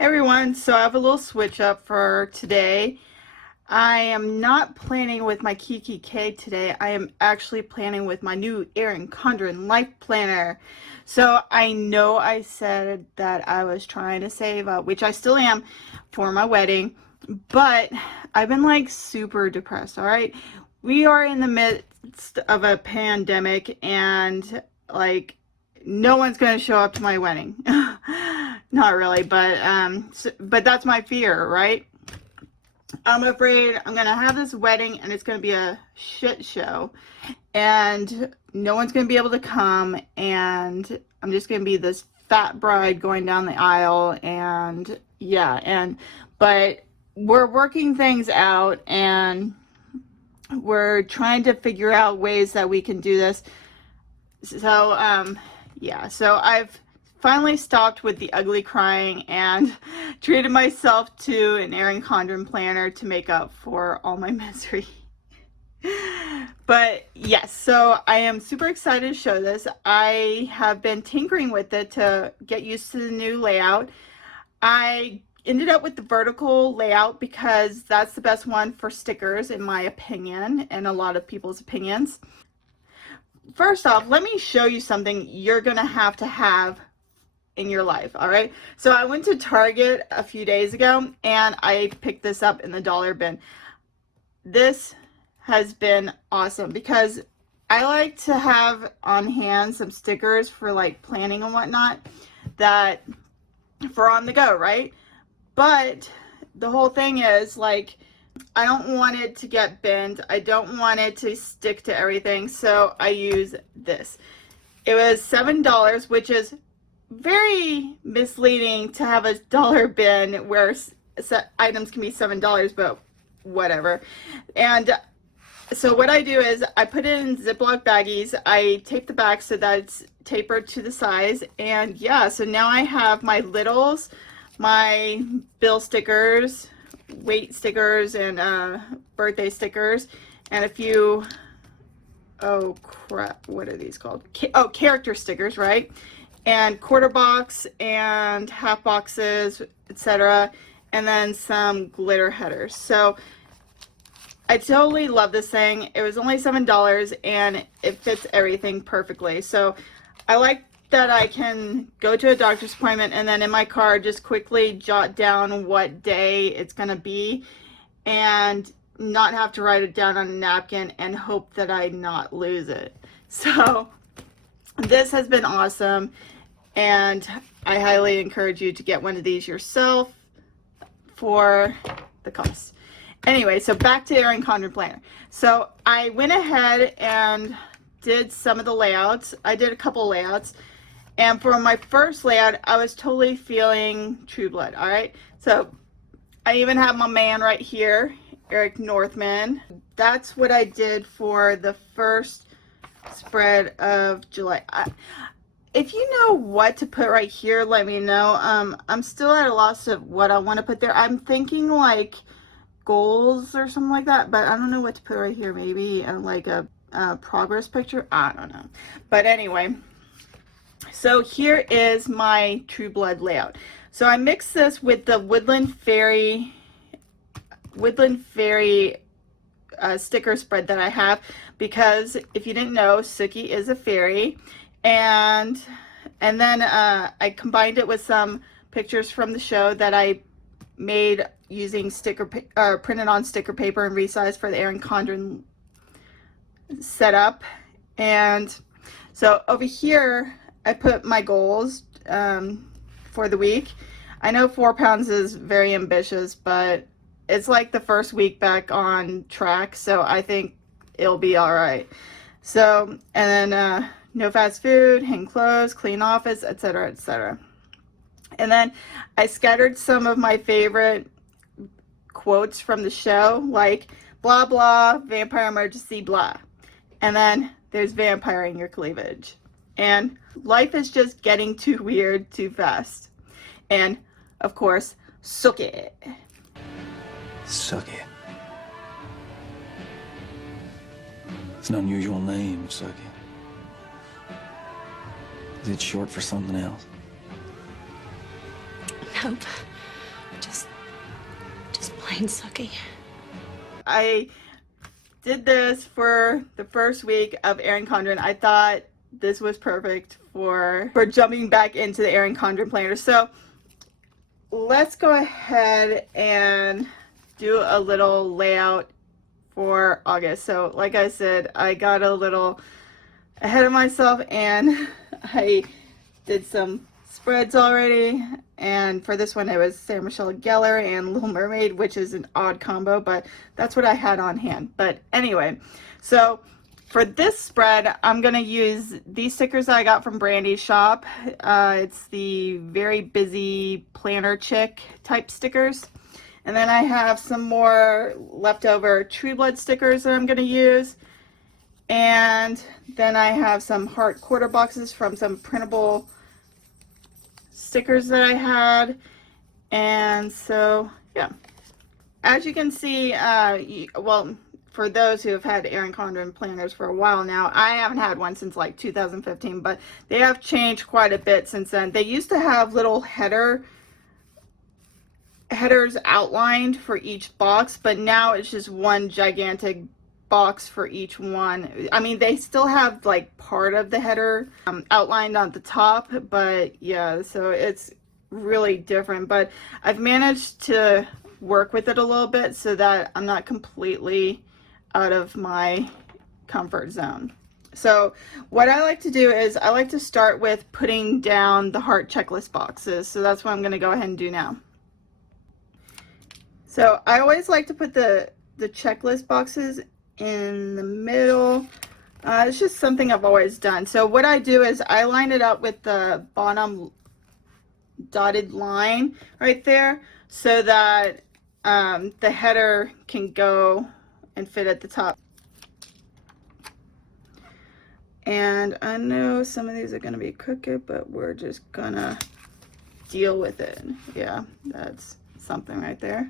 Hey everyone, so I have a little switch up for today. I am not planning with my Kiki K today. I am actually planning with my new Erin Condren Life Planner. So I know I said that I was trying to save up, which I still am, for my wedding, but I've been like super depressed, all right? We are in the midst of a pandemic and like no one's going to show up to my wedding. Not really, but that's my fear, right? I'm afraid I'm gonna have this wedding and it's gonna be a shit show, and no one's gonna be able to come, and I'm just gonna be this fat bride going down the aisle, and yeah, but we're working things out and we're trying to figure out ways that we can do this. So yeah, so I've finally stopped with the ugly crying and treated myself to an Erin Condren planner to make up for all my misery. But yes, so I am super excited to show this. I have been tinkering with it to get used to the new layout. I ended up with the vertical layout because that's the best one for stickers in my opinion and a lot of people's opinions. First off, let me show you something you're gonna have in your life. All right, so I went to Target a few days ago and I picked this up in the dollar bin. This has been awesome because I like to have on hand some stickers for like planning and whatnot, that for on the go, right? But the whole thing is like, I don't want it to get bent. I don't want it to stick to everything. So I use this. It was $7, which is very misleading to have a dollar bin where items can be $7, but whatever. And so what I do is I put it in Ziploc baggies. I tape the back so that it's tapered to the size. And yeah, so now I have my littles, my bill stickers, weight stickers, and birthday stickers, and a few, oh crap, what are these called? Character stickers, right? And quarter box and half boxes, etc. And then some glitter headers. So I totally love this thing. It was only $7 and it fits everything perfectly. So I like that I can go to a doctor's appointment and then in my car just quickly jot down what day it's gonna be and not have to write it down on a napkin and hope that I not lose it. So this has been awesome and I highly encourage you to get one of these yourself for the cost. Anyway, so back to Erin Condren Planner. So I went ahead and did some of the layouts. I did a couple layouts. And for my first layout, I was totally feeling True Blood, all right? So I even have my man right here, Eric Northman. That's what I did for the first spread of July. If you know what to put right here, let me know. I'm still at a loss of what I want to put there. I'm thinking like goals or something like that, but I don't know what to put right here. Maybe like a progress picture. I don't know. But anyway, so here is my True Blood layout. So I mixed this with the Woodland Fairy sticker spread that I have, because if you didn't know, Suki is a fairy, and then I combined it with some pictures from the show that I made using printed on sticker paper and resized for the Erin Condren setup. And so over here I put my goals for the week. I know 4 pounds is very ambitious, but it's like the first week back on track, so I think it'll be all right. So, and then no fast food, hang clothes, clean office, etc., etc. And then I scattered some of my favorite quotes from the show, like blah blah, vampire emergency, blah. And then there's vampire in your cleavage. And life is just getting too weird too fast. And of course, suck it. Suck it. It's an unusual name, Suck it. Is it short for something else? Nope. Just plain sucky. I did this for the first week of Erin Condren. I thought this was perfect for jumping back into the Erin Condren planner. So let's go ahead and do a little layout for August. So like I said, I got a little ahead of myself and I did some spreads already, and for this one it was Sarah Michelle Gellar and Little Mermaid, which is an odd combo, but that's what I had on hand. But anyway, so for this spread I'm gonna use these stickers that I got from Brandy's shop. It's the Very Busy Planner Chick type stickers, and then I have some more leftover True Blood stickers that I'm gonna use, and then I have some heart quarter boxes from some printable stickers that I had. And so yeah, as you can see, well, for those who have had Erin Condren planners for a while now, I haven't had one since like 2015, but they have changed quite a bit since then. They used to have little headers outlined for each box, but now it's just one gigantic box for each one. I mean, they still have like part of the header outlined on the top, but yeah, so it's really different. But I've managed to work with it a little bit so that I'm not completely out of my comfort zone. So what I like to do is I like to start with putting down the heart checklist boxes. So that's what I'm going to go ahead and do now. So I always like to put the checklist boxes in the middle. It's just something I've always done. So what I do is I line it up with the bottom dotted line right there so that the header can go and fit at the top. And I know some of these are going to be crooked, but we're just gonna deal with it. Yeah, that's something right there.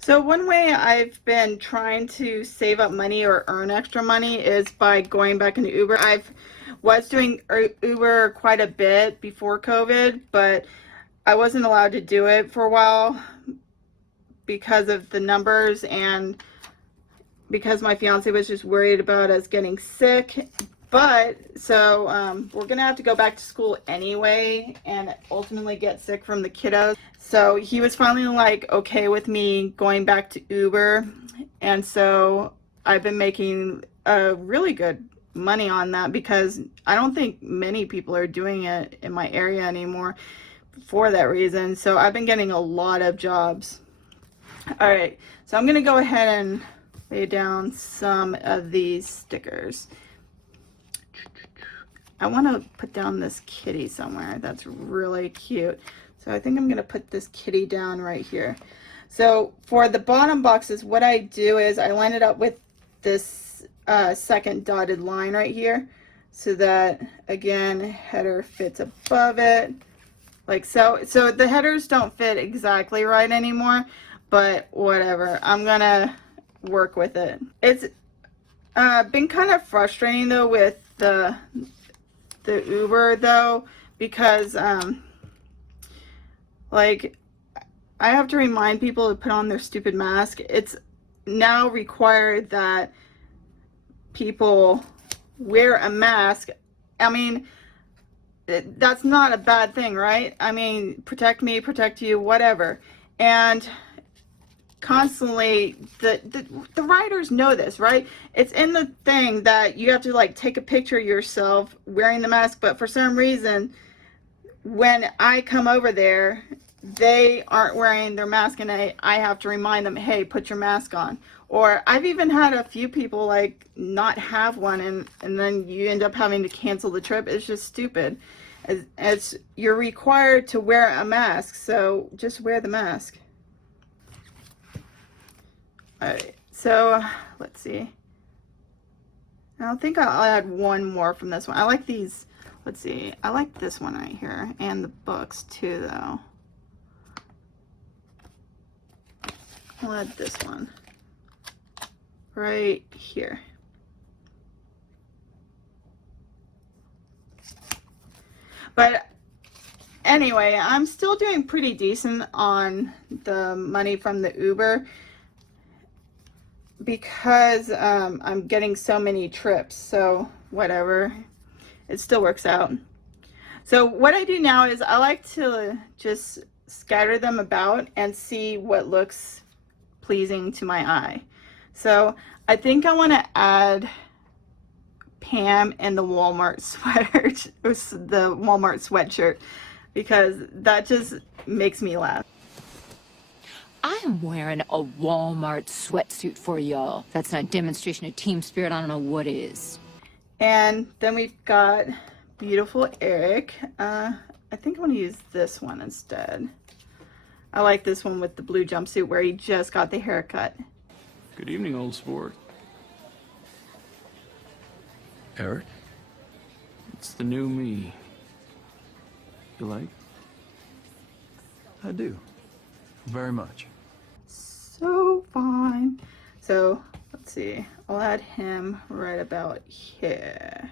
So one way I've been trying to save up money or earn extra money is by going back into Uber. I was doing Uber quite a bit before COVID, but I wasn't allowed to do it for a while because of the numbers and because my fiance was just worried about us getting sick. But so we're gonna have to go back to school anyway and ultimately get sick from the kiddos. So he was finally like okay with me going back to Uber, and so I've been making really good money on that because I don't think many people are doing it in my area anymore for that reason. So I've been getting a lot of jobs. All right, so I'm gonna go ahead and lay down some of these stickers. I want to put down this kitty somewhere. That's really cute. So I think I'm going to put this kitty down right here. So for the bottom boxes, what I do is I line it up with this second dotted line right here so that, again, header fits above it. Like so. So the headers don't fit exactly right anymore, but whatever. I'm going to work with it. It's been kind of frustrating though with the Uber though, because like I have to remind people to put on their stupid mask. It's now required that people wear a mask. I mean, that's not a bad thing, right? I mean, protect me, protect you, whatever. And constantly the writers know this, right? It's in the thing that you have to like take a picture of yourself wearing the mask, but for some reason when I come over there they aren't wearing their mask and I have to remind them, hey, put your mask on. Or I've even had a few people like not have one and then you end up having to cancel the trip. It's just stupid. It's you're required to wear a mask, so just wear the mask. Alright, so let's see. I think I'll add one more from this one. I like these let's see. I like this one right here and the books too, though. I'll add this one right here. But anyway, I'm still doing pretty decent on the money from the Uber because I'm getting so many trips. So whatever, it still works out. So what I do now is I like to just scatter them about and see what looks pleasing to my eye. So I think I want to add Pam in the Walmart sweater, the Walmart sweatshirt, because that just makes me laugh. I'm wearing a Walmart sweatsuit for y'all. That's not a demonstration of team spirit. I don't know what is. And then we've got beautiful Eric. I think I want to use this one instead. I like this one with the blue jumpsuit where he just got the haircut. Good evening, old sport. Eric? It's the new me. You like? I do. Very much. So fine. So let's see. I'll add him right about here.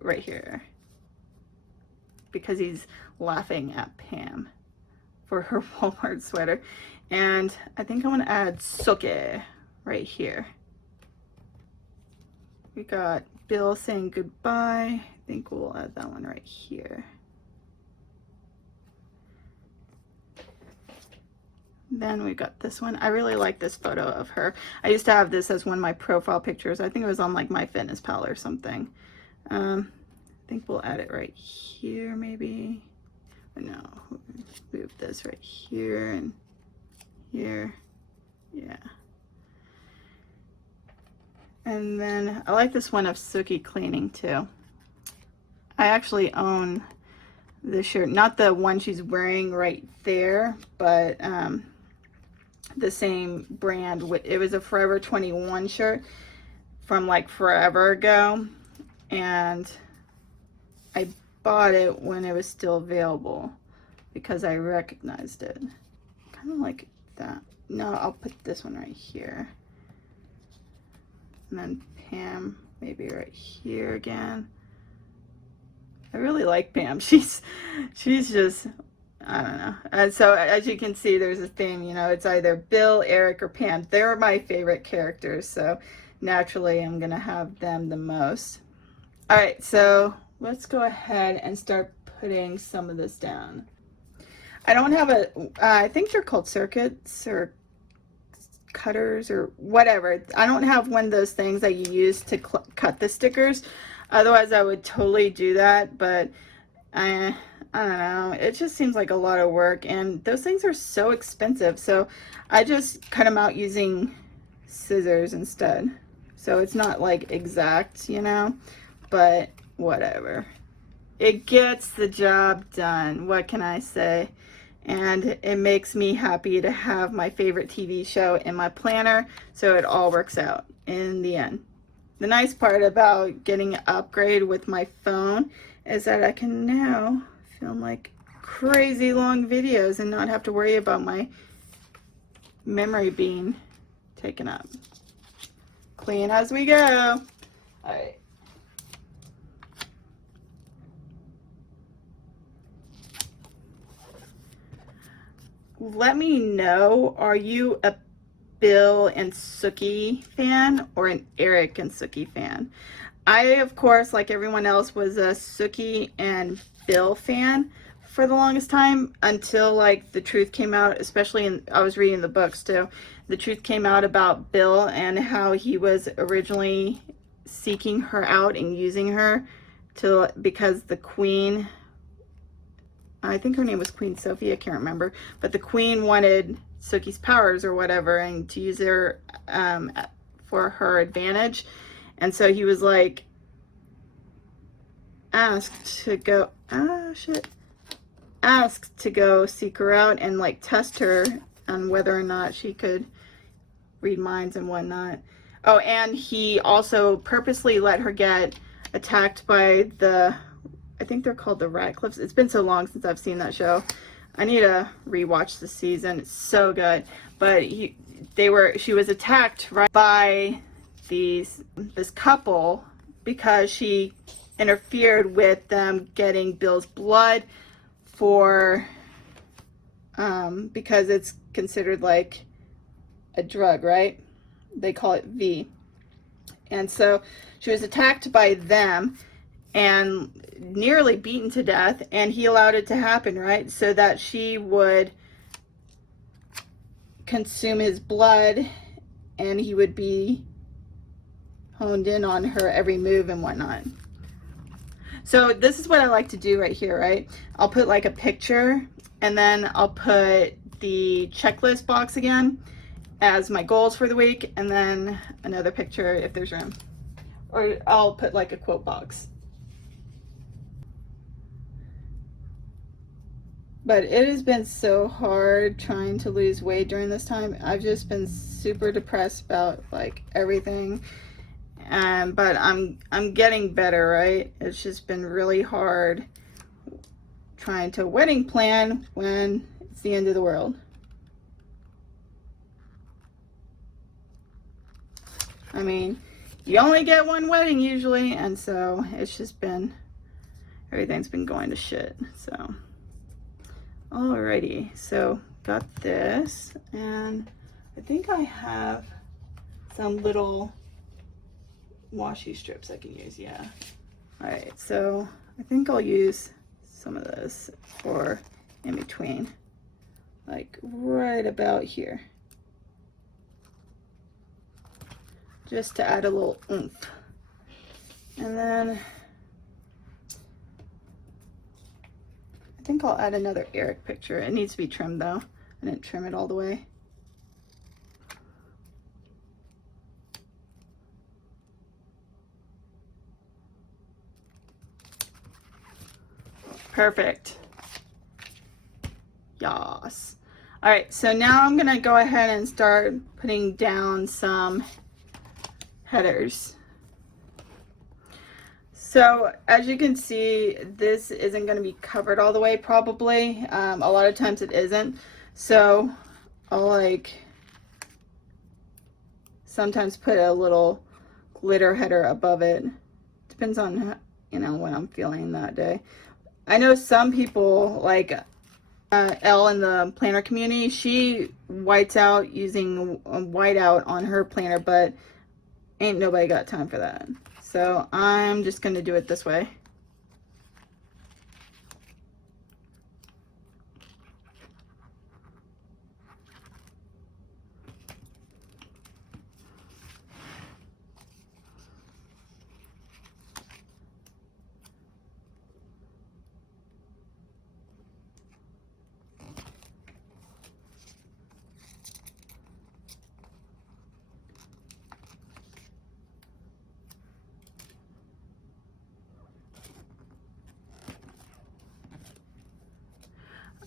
Right here. Because he's laughing at Pam for her Walmart sweater. And I think I want to add Suki right here. We got Bill saying goodbye. I think we'll add that one right here. Then we got this one. I really like this photo of her. I used to have this as one of my profile pictures. I think it was on like MyFitnessPal or something. I think we'll add it right here maybe. Or no, move this right here and here. Yeah. And then I like this one of Suki cleaning too. I actually own this shirt, not the one she's wearing right there, but the same brand. It was a Forever 21 shirt from like forever ago, and I bought it when it was still available because I recognized it. Kind of like that. No, I'll put this one right here. And then Pam, maybe right here again. I really like Pam. She's just, I don't know. And so as you can see, there's a theme, you know, it's either Bill, Eric, or Pam. They're my favorite characters, so naturally I'm gonna have them the most. All right, so let's go ahead and start putting some of this down. I don't have I think they're called circuits or cutters or whatever. I don't have one of those things that you use to cut the stickers. Otherwise I would totally do that, but I don't know, it just seems like a lot of work, and those things are so expensive, so I just cut them out using scissors instead. So it's not like exact, you know, but whatever, it gets the job done. What can I say? And it makes me happy to have my favorite TV show in my planner, so it all works out in the end. The nice part about getting an upgrade with my phone is that I can now film like crazy long videos and not have to worry about my memory being taken up. Clean as we go. All right. Let me know, are you a Bill and Suki fan or an Eric and Suki fan? I, of course, like everyone else, was a Suki and Bill fan for the longest time until like the truth came out, especially I was reading the books too. The truth came out about Bill and how he was originally seeking her out and using her because the Queen, I think her name was Queen Sophie, I can't remember, but the Queen wanted Suki's powers or whatever and to use her for her advantage. And so he was like asked to go seek her out and like test her on whether or not she could read minds and whatnot. Oh, and he also purposely let her get attacked by the, I think they're called the Ratcliffes. It's been so long since I've seen that show. I need to rewatch the season. It's so good. But she was attacked right by this couple because she interfered with them getting Bill's blood for because it's considered like a drug, right? They call it V. And so she was attacked by them and nearly beaten to death, and he allowed it to happen, right? So that she would consume his blood and he would be honed in on her every move and whatnot. So this is what I like to do right here, right? I'll put like a picture, and then I'll put the checklist box again as my goals for the week, and then another picture if there's room. Or I'll put like a quote box. But it has been so hard trying to lose weight during this time. I've just been super depressed about like everything. But I'm getting better, right? It's just been really hard trying to wedding plan when it's the end of the world. I mean, you only get one wedding usually, and so it's just been, everything's been going to shit. So alrighty, so got this, and I think I have some little washi strips I can use. Yeah. All right, so I think I'll use some of this for in between, like right about here, just to add a little oomph. And then I think I'll add another Eric picture. It needs to be trimmed though. I didn't trim it all the way. Perfect. Yas. All right, so now I'm gonna go ahead and start putting down some headers. So as you can see, this isn't going to be covered all the way probably. A lot of times it isn't. So I'll like sometimes put a little glitter header above it. Depends on, you know, when I'm feeling that day. I know some people like Elle in the planner community, she whites out using whiteout on her planner, but ain't nobody got time for that. So I'm just going to do it this way.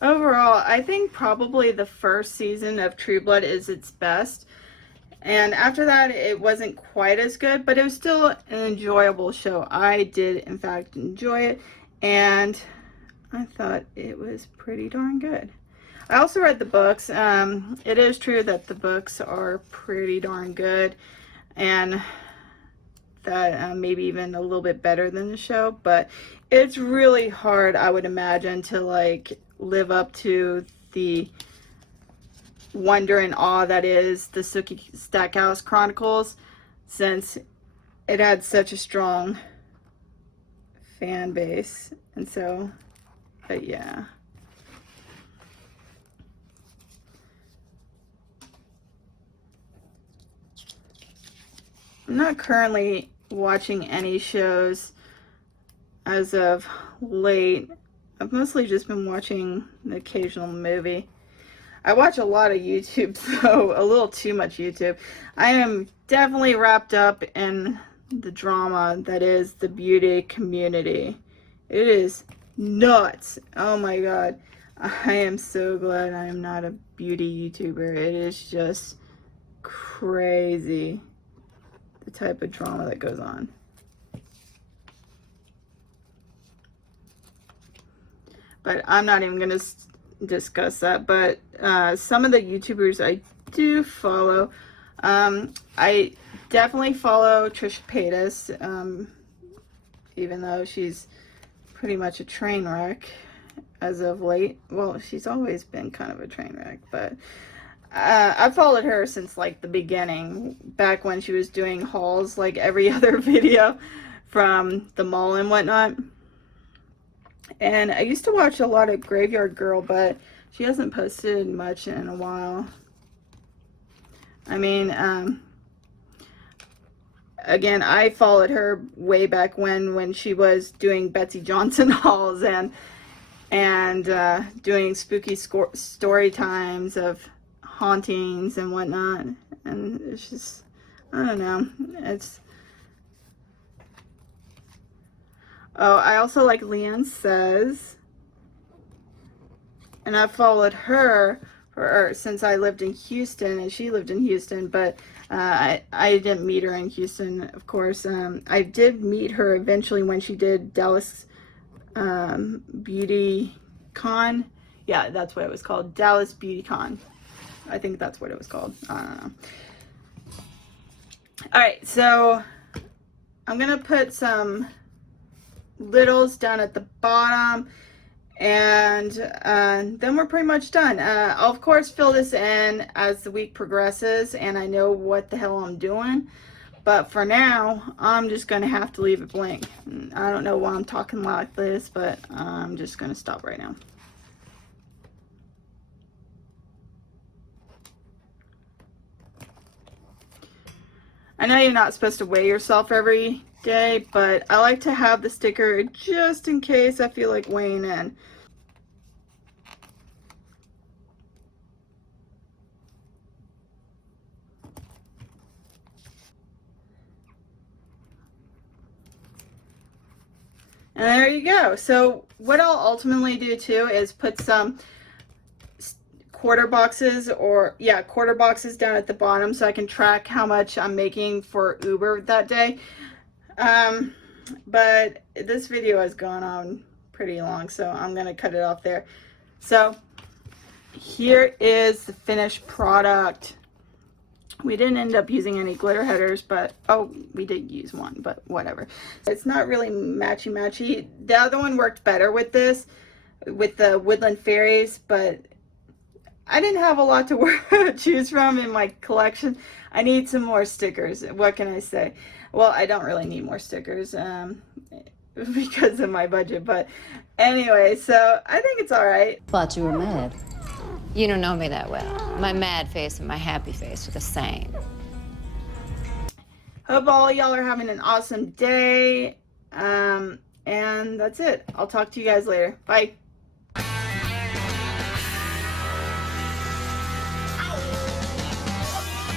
Overall, I think probably the first season of True Blood is its best. And after that, it wasn't quite as good, but it was still an enjoyable show. I did, in fact, enjoy it. And I thought it was pretty darn good. I also read the books. It is true that the books are pretty darn good. And that maybe even a little bit better than the show. But it's really hard, I would imagine, to like live up to the wonder and awe that is the Sookie Stackhouse Chronicles, since it had such a strong fan base. And so, but yeah. I'm not currently watching any shows as of late. I've mostly just been watching the occasional movie. I watch a lot of YouTube, so a little too much YouTube. I am definitely wrapped up in the drama that is the beauty community. It is nuts. Oh my god. I am so glad I am not a beauty YouTuber. It is just crazy, the type of drama that goes on. but I'm not even going to discuss that. But some of the YouTubers I do follow, I definitely follow Trisha Paytas, even though she's pretty much a train wreck as of late. Well, she's always been kind of a train wreck, but I followed her since like the beginning, back when she was doing hauls like every other video from the mall and whatnot. And I used to watch a lot of Graveyard Girl, but she hasn't posted much in a while. I mean, again, I followed her way back when she was doing Betsy Johnson hauls and doing spooky story times of hauntings and whatnot. And it's just, I don't know. Oh, I also like Leanne Says. And I followed her since I lived in Houston, and she lived in Houston, but I didn't meet her in Houston, of course. I did meet her eventually when she did Dallas Beauty Con. Yeah, that's what it was called. Dallas Beauty Con. I think that's what it was called. I don't know. Alright, so I'm going to put some littles down at the bottom, and then we're pretty much done. I'll of course fill this in as the week progresses and I know what the hell I'm doing, but for now I'm just gonna have to leave it blank. I don't know why I'm talking like this, but I'm just gonna stop right now. I know you're not supposed to weigh yourself every day, but I like to have the sticker just in case I feel like weighing in. And there you go. So what I'll ultimately do too is put some quarter boxes down at the bottom so I can track how much I'm making for Uber that day. But this video has gone on pretty long, so I'm gonna cut it off there. So here is the finished product. We didn't end up using any glitter headers, but oh, we did use one, but whatever. It's not really matchy. The other one worked better with this, with the Woodland Fairies, but I didn't have a lot to choose from in my collection. I need some more stickers. What can I say? Well, I don't really need more stickers because of my budget. But anyway, so I think it's all right. Thought you were mad. You don't know me that well. My mad face and my happy face are the same. Hope all y'all are having an awesome day. And that's it. I'll talk to you guys later. Bye.